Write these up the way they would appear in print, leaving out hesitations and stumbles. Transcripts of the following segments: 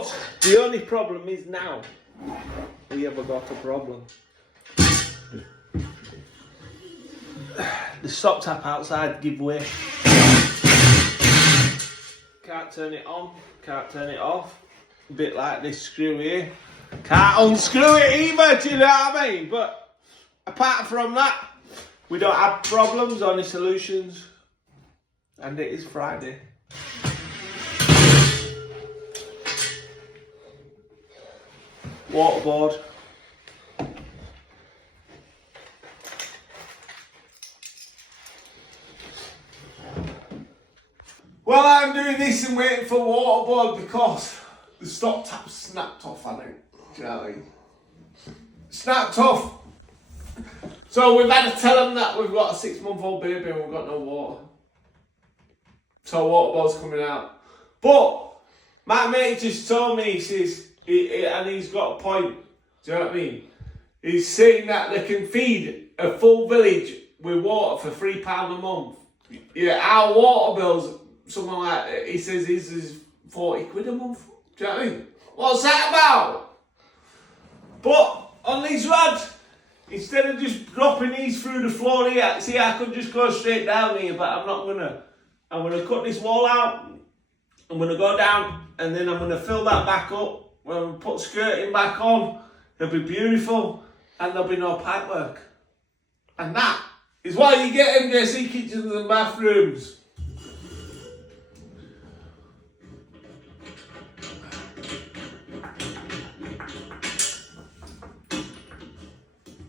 But the only problem is now we have got a problem. The stop tap outside give way. Can't turn it on, can't turn it off. A bit like this screw here. Can't unscrew it either, do you know what I mean? But apart from that, we don't have problems or any solutions. And it is Friday. Waterboard. Well, I'm doing this and waiting for waterboard because the stop tap snapped off, I think. Do you know what I mean? Snapped off. So we've had to tell them that we've got a 6-month-old baby and we've got no water. So waterboard's coming out. But my mate just told me, he says, and he's got a point. Do you know what I mean? He's saying that they can feed a full village with water for £3 a month. Yeah, our water bills, something like that, he says his is 40 quid a month. Do you know what I mean? What's that about? But on these rods, instead of just dropping these through the floor here, see, I could just go straight down here, but I'm not gonna. I'm gonna cut this wall out. I'm gonna go down, and then I'm gonna fill that back up. When we put skirting back on, it'll be beautiful, and there'll be no pipe work. And that is why you get MJC Kitchens and Bathrooms.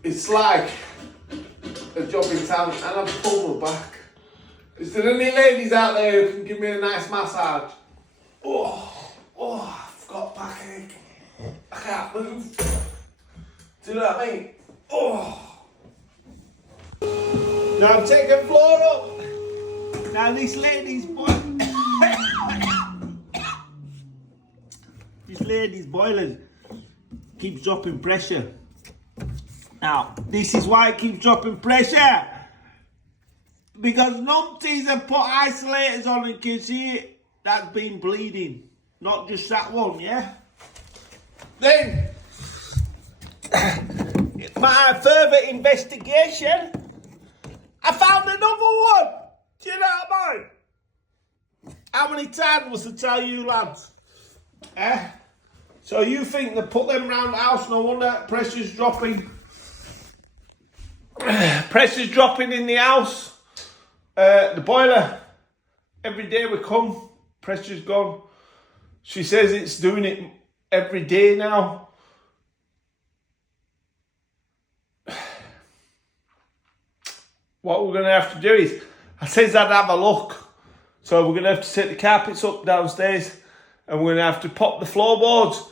It's like a job in town, and I've pulled my back. Is there any ladies out there who can give me a nice massage? Oh, I've got backache. I can't move. Do you know what I mean? Oh. Now I'm taking floor up. Now this lady's boiler keeps dropping pressure. Now, this is why it keeps dropping pressure. Because numpties have put isolators on and you can see it. That's been bleeding. Not just that one, yeah? Then, my further investigation, I found another one. Do you know what I mean? How many times was to tell you, lads? Eh? So you think they put them round the house, no wonder pressure's dropping. Pressure's dropping in the house. The boiler, every day we come, pressure's gone. She says it's doing it every day now. What we're going to have to do is, I says I'd have a look. So we're going to have to take the carpets up downstairs and we're going to have to pop the floorboards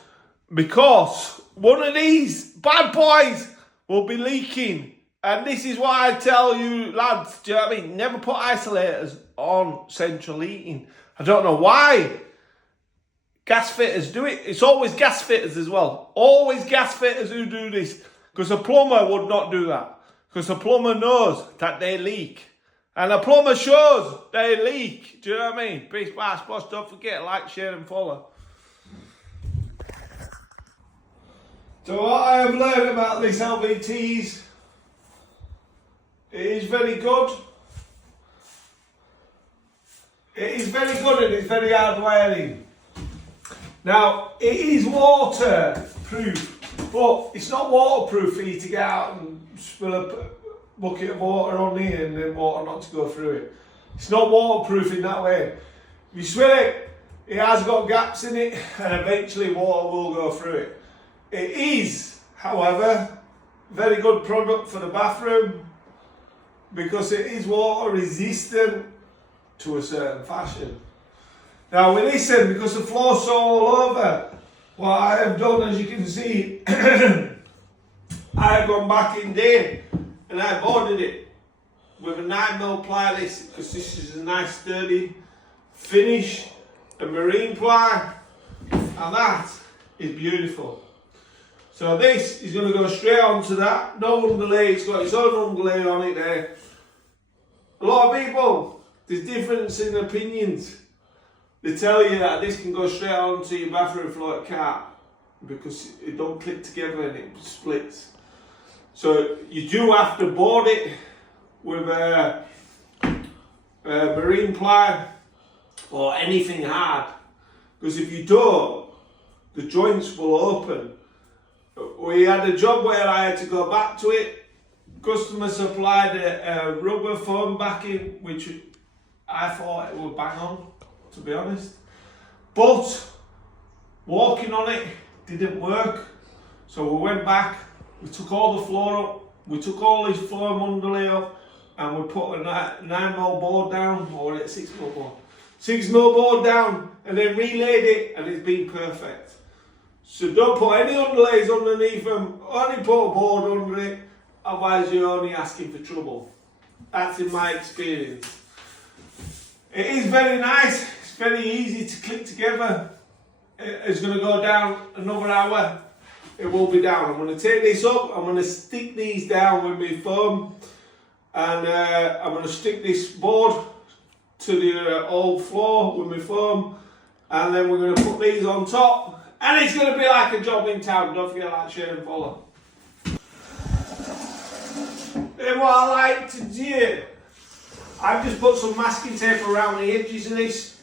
because one of these bad boys will be leaking. And this is why I tell you, lads, do you know what I mean? Never put isolators on central heating. I don't know why. Gas fitters do it. It's always gas fitters as well. Always gas fitters who do this. Because a plumber would not do that. Because a plumber knows that they leak. And a plumber shows they leak. Do you know what I mean? Peace, pass, plus, don't forget, like, share and follow. So what I have learned about this LVTs, it is very good. It is very good and it's very hard wearing. Now, it is waterproof, but it's not waterproof for you to get out and spill a bucket of water on here and then water not to go through it. It's not waterproof in that way. If you spill it, it has got gaps in it and eventually water will go through it. It is, however, very good product for the bathroom because it is water resistant to a certain fashion. Now with this end, because the floor's so all over, what I have done, as you can see, I have gone back in there and I've ordered it with a 9mm ply this because this is a nice sturdy finish, a marine ply, and that is beautiful. So this is going to go straight onto that, no underlay, it's got its own underlay on it there. a lot of people, there's difference in opinions they tell you that this can go straight onto your bathroom floor, it can't, because it don't click together and it splits. So you do have to board it with a marine ply or anything hard, because if you don't, the joints will open. We had a job where I had to go back to it. Customer supplied a rubber foam backing, which I thought it would bang on, to be honest. But walking on it didn't work. So we went back, we took all the floor up, we took all this foam underlay up, and we put a 9mm board down, or a 6mm board. 6mm board down, and then relayed it, and it's been perfect. So don't put any underlays underneath them, only put a board under it, otherwise you're only asking for trouble. That's in my experience. It is very nice, it's very easy to click together. It's going to go down another hour, it will be down. I'm going to take this up, I'm going to stick these down with my foam, and I'm going to stick this board to the old floor with my foam, and then we're going to put these on top. And it's going to be like a job in town. Don't forget, like, share and follow. Then what I like to do, I've just put some masking tape around the edges of this,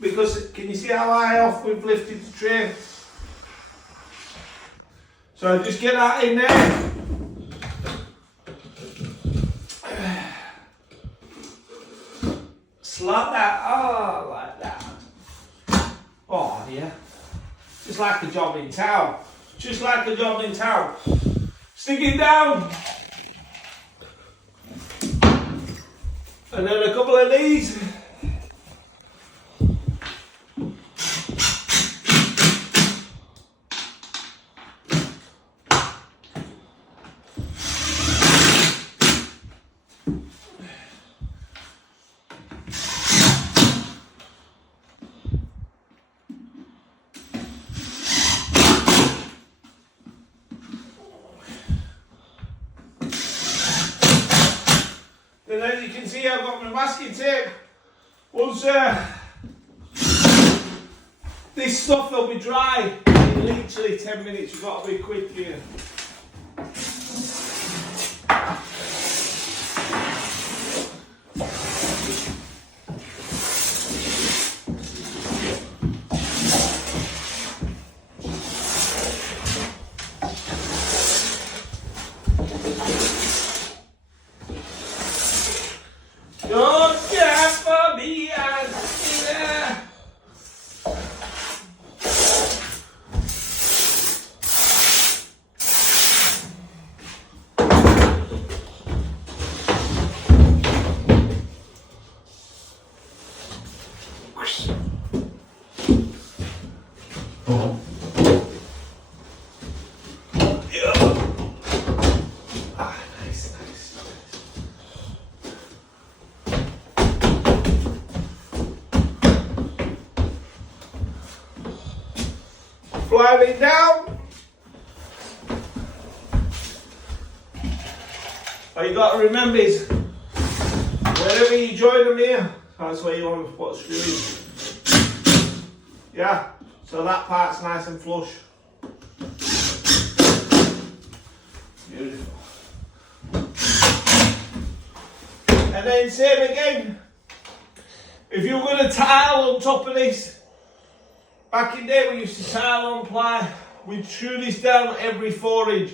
because can you see how high off we've lifted the tray? So I just get that in there. Slap that, oh, like that. Oh, yeah. Just like a job in town. Just like a job in town. Stick it down. And then a couple of these. And as you can see, I've got my masking tape. Once this stuff will be dry in literally 10 minutes. You've got to be quick here. Slide it down. What you got to remember is, wherever you join them here, that's where you want to put a screw in. Yeah, so that part's nice and flush. Beautiful. And then same again. If you're going to tile on top of this, back in the day we used to tile on ply, we'd screw this down every 4 inch.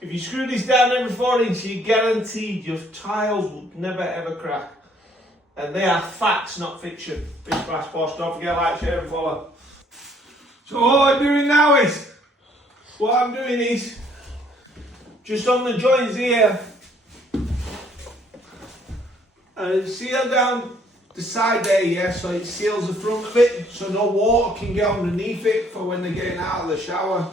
If you screw this down every 4 inch, you're guaranteed your tiles will never ever crack. And they are facts, not fiction. Big Splash Boss, don't forget, like, share and follow. So what I'm doing now is, just on the joints here, and seal down the side there, yeah, so it seals the front of it, so no water can get underneath it for when they're getting out of the shower.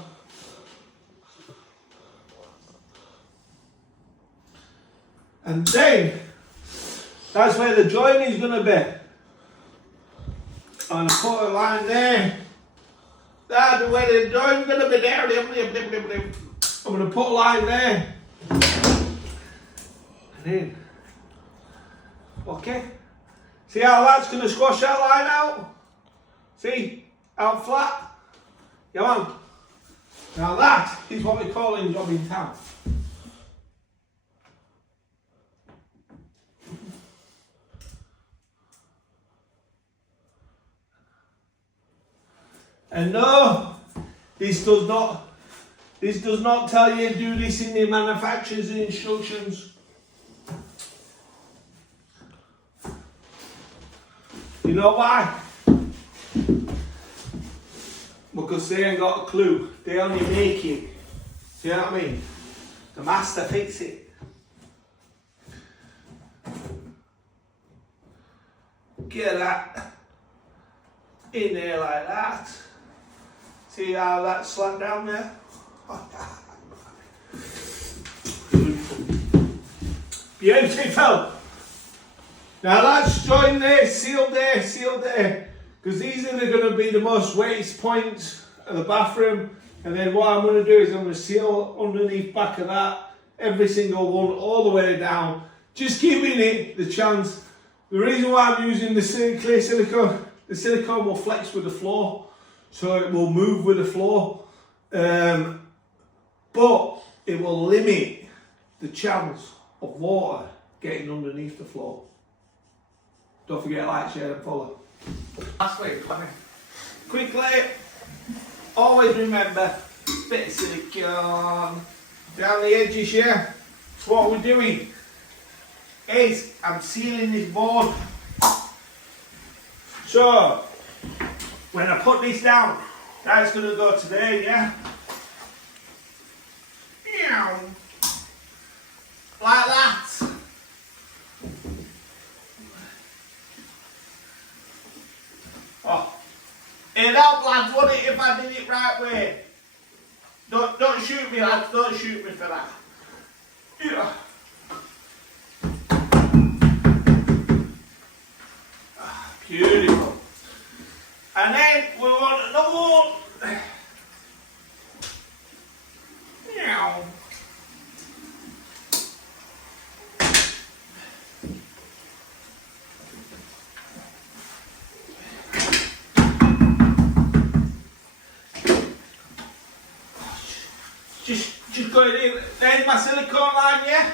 And then, that's where the join is going to be. I'm going to put a line there. That's where the join is going to be there. I'm going to put a line there. And then, okay. See how that's going to squash that line out? See? Out flat. Come on. Now that is what we call in jobbing town. And no, this does not tell you to do this in the manufacturer's instructions. You know why? Because they ain't got a clue. They only make it. Do you know what I mean? The master fix it. Get that in there like that. See how that's slapped down there? Beautiful. Now that's joined there, sealed there, sealed there. Because these are going to be the most wettest points of the bathroom. And then what I'm going to do is I'm going to seal underneath back of that, every single one, all the way down. Just giving it the chance. The reason why I'm using the clear silicone, the silicone will flex with the floor. So it will move with the floor. But it will limit the chance of water getting underneath the floor. Don't forget, like, share and follow. Last week, quickly, always remember, bit of silicone down the edges here. So what we're doing is I'm sealing this board. So when I put this down, that's going to go to there, yeah? Like that. Oh, it'd help, lads, wouldn't it, if I did it right way? Don't shoot me, lads, don't shoot me for that. Yeah. Beautiful. And then we want another one. Meow. Just go in. There's my silicone line, yeah?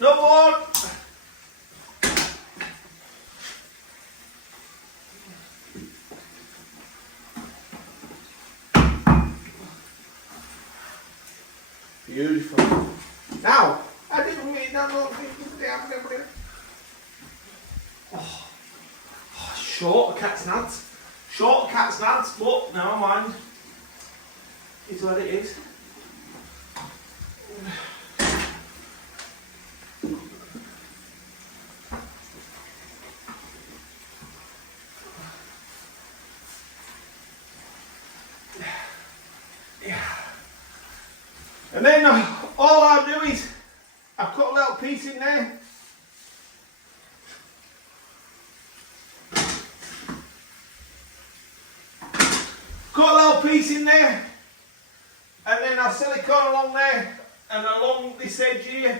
Another one. Beautiful. Now, I didn't mean that little thing. Short cat's nads. Short cat's nads, but never mind. It's what it is. Yeah. And then all I do is I cut a little piece in there. Cut a little piece in there, and then I'll silicone along there and along this edge here,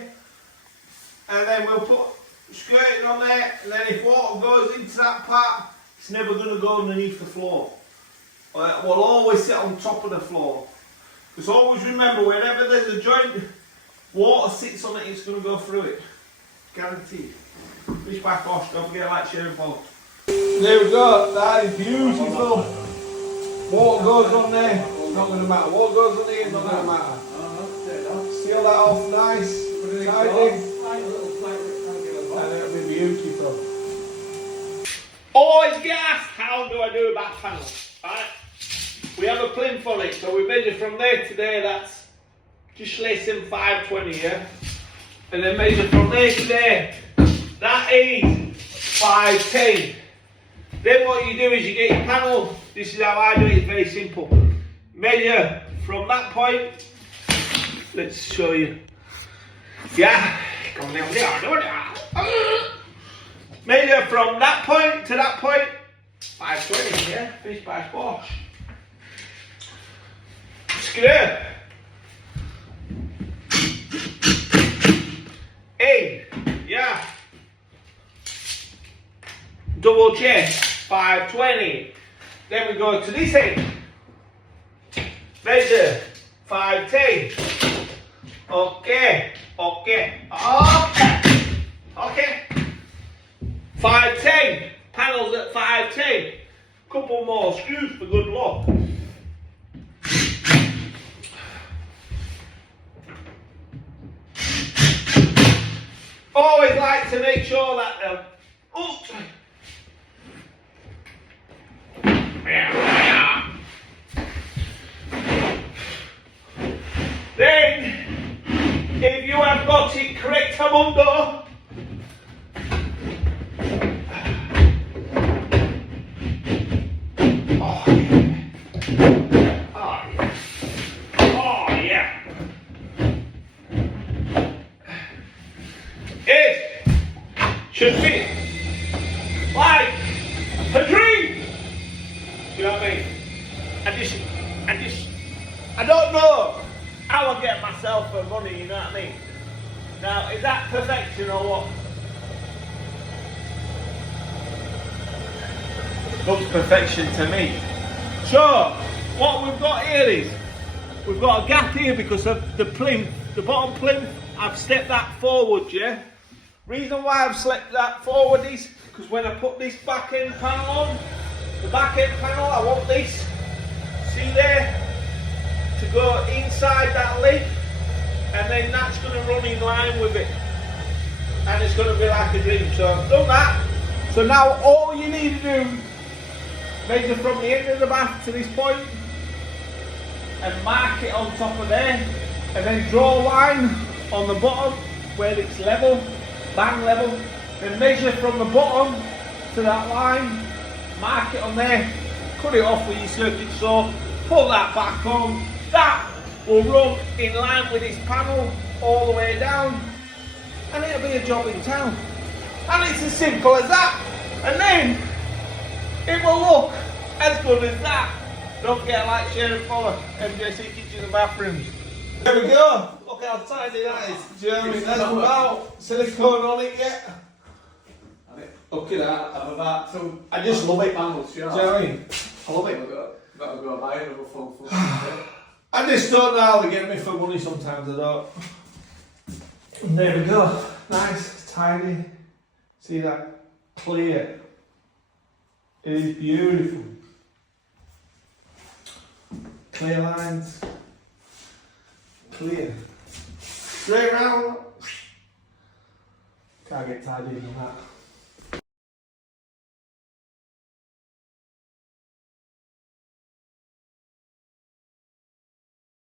and then we'll put skirting on there, and then if water goes into that part, it's never going to go underneath the floor. We'll always sit on top of the floor. Because always remember, wherever there's a joint, water sits on it, it's going to go through it. Guaranteed. Fish back off, don't forget to like, share and follow. There we go, that is beautiful. Water goes on there, not going to matter. Water goes on there, not going to matter. Seal that off nice, tidy, and it'll be beautiful. Always get asked, how do I do a back panel? Right? We have a plinth on it, so we measure from there to there, that's just less than 520 here. And then measure from there to there, that is 510. Then what you do is you get your panel. This is how I do it, it's very simple. Measure from that point. Let's show you. Yeah. Measure from that point to that point. 520, yeah? Fish by squash. Screw. double chest, 520. Then we go to this end. Measure, 510. Okay. 510. Panels at 510. Couple more screws for good luck. Always like to make sure that then, if you have got it correctamundo, it should fit like a dream. You know what I mean? I don't know how I get myself for money, you know what I mean? Now, is that perfection or what? Looks perfection to me. So, what we've got here is, we've got a gap here because of the plinth, the bottom plinth. I've stepped that forward, yeah? Reason why I've stepped that forward is because when I put this back end panel on, the back end panel, I want this, see there, to go inside that lid, and then that's going to run in line with it, and it's going to be like a dream. So I've done that. So now all you need to do, measure from the end of the bath to this point, and mark it on top of there, and then draw a line on the bottom where it's level, bang level, then measure from the bottom to that line, mark it on there, cut it off with your circuit saw, put that back on. That will run in line with this panel all the way down, and it'll be a job in town. And it's as simple as that. And then it will look as good as that. Don't forget to like, share and follow MJC Kitchens Bathrooms. There we go. Look how tidy that is. Do you know what I mean? That's without silicone on it yet. Look at that. I'm about to. I just love it, man. Do you know what I mean? I love it. I've got to go buy another full. I just don't know how they get me for money sometimes. I don't. There we go. Nice, tidy. See that? Clear. It is beautiful. Clear lines. Clear. Straight round. Can't get tidier than that.